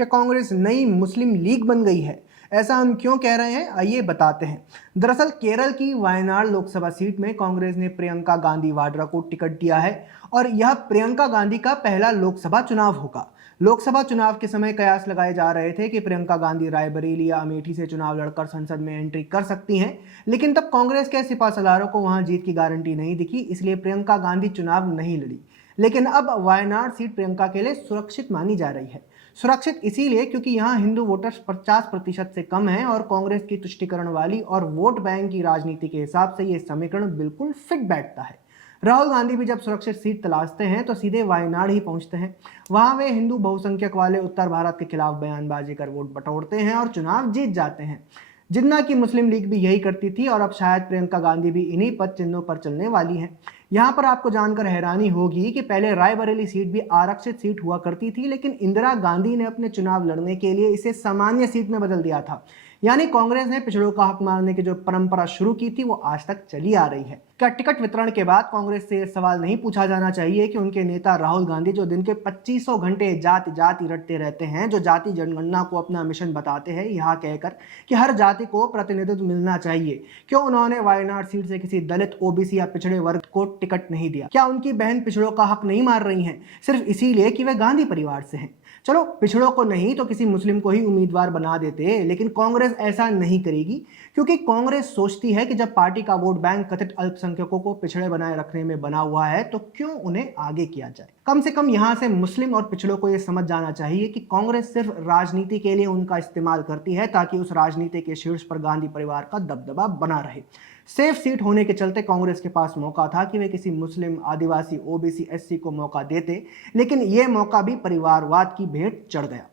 क्या कांग्रेस नई मुस्लिम लीग बन गई है? ऐसा हम क्यों कह रहे हैं, आइए बताते हैं। दरअसल केरल की वायनाड लोकसभा सीट में कांग्रेस ने प्रियंका गांधी वाड्रा को टिकट दिया है और यह प्रियंका गांधी का पहला लोकसभा चुनाव होगा। लोकसभा चुनाव के समय कयास लगाए जा रहे थे कि प्रियंका गांधी रायबरेली या अमेठी से चुनाव लड़कर संसद में एंट्री कर सकती हैं, लेकिन तब कांग्रेस के सिपासलारों को वहां जीत की गारंटी नहीं दिखी, इसलिए प्रियंका गांधी चुनाव नहीं लड़ी। लेकिन अब वायनाड सीट प्रियंका के लिए सुरक्षित मानी जा रही है। सुरक्षित इसीलिए क्योंकि यहाँ हिंदू वोटर्स 50% से कम हैं और कांग्रेस की तुष्टीकरण वाली और वोट बैंक की राजनीति के हिसाब से ये समीकरण बिल्कुल फिट बैठता है। राहुल गांधी भी जब सुरक्षित सीट तलाशते हैं तो सीधे वायनाड ही पहुंचते हैं। वहां वे हिंदू बहुसंख्यक वाले उत्तर भारत के खिलाफ बयानबाजी कर वोट बटोरते हैं और चुनाव जीत जाते हैं। जिन्ना की मुस्लिम लीग भी यही करती थी और अब शायद प्रियंका गांधी भी इन्हीं पद चिन्हों पर चलने वाली है। यहाँ पर आपको जानकर हैरानी होगी कि पहले रायबरेली सीट भी आरक्षित सीट हुआ करती थी, लेकिन इंदिरा गांधी ने अपने चुनाव लड़ने के लिए इसे सामान्य सीट में बदल दिया था। यानी कांग्रेस ने पिछड़ों का हक मारने की जो परंपरा शुरू की थी वो आज तक चली आ रही है। क्या टिकट वितरण के बाद कांग्रेस से सवाल नहीं पूछा जाना चाहिए कि उनके नेता राहुल गांधी जो दिन के 2500 घंटे जाति जाति रटते रहते हैं, जो जाति जनगणना को अपना मिशन बताते हैं, यहाँ कहकर कि हर जाति को प्रतिनिधित्व मिलना चाहिए, क्यों उन्होंने वायनाड सीट से किसी दलित, ओबीसी या पिछड़े वर्ग को टिकट नहीं दिया? क्या उनकी बहन पिछड़ों का हक नहीं मार रही हैं सिर्फ इसीलिए कि वे गांधी परिवार से हैं? चलो पिछड़ों को नहीं तो किसी मुस्लिम को ही उम्मीदवार बना देते, लेकिन कांग्रेस ऐसा नहीं करेगी, क्योंकि कांग्रेस सोचती है कि जब पार्टी का वोट बैंक कथित अल्पसंख्यकों को पिछड़े बनाए रखने में बना हुआ है तो क्यों उन्हें आगे किया जाए। कम से कम यहां से मुस्लिम और पिछड़ों को यह समझ जाना चाहिए कि कांग्रेस सिर्फ राजनीति के लिए उनका इस्तेमाल करती है ताकि उस राजनीति के शीर्ष पर गांधी परिवार का दबदबा बना रहे। सेफ सीट होने के चलते कांग्रेस के पास मौका था कि वे किसी मुस्लिम, आदिवासी, ओबीसी, एससी को मौका देते, लेकिन यह मौका भी परिवारवाद की भेंट चढ़ गया।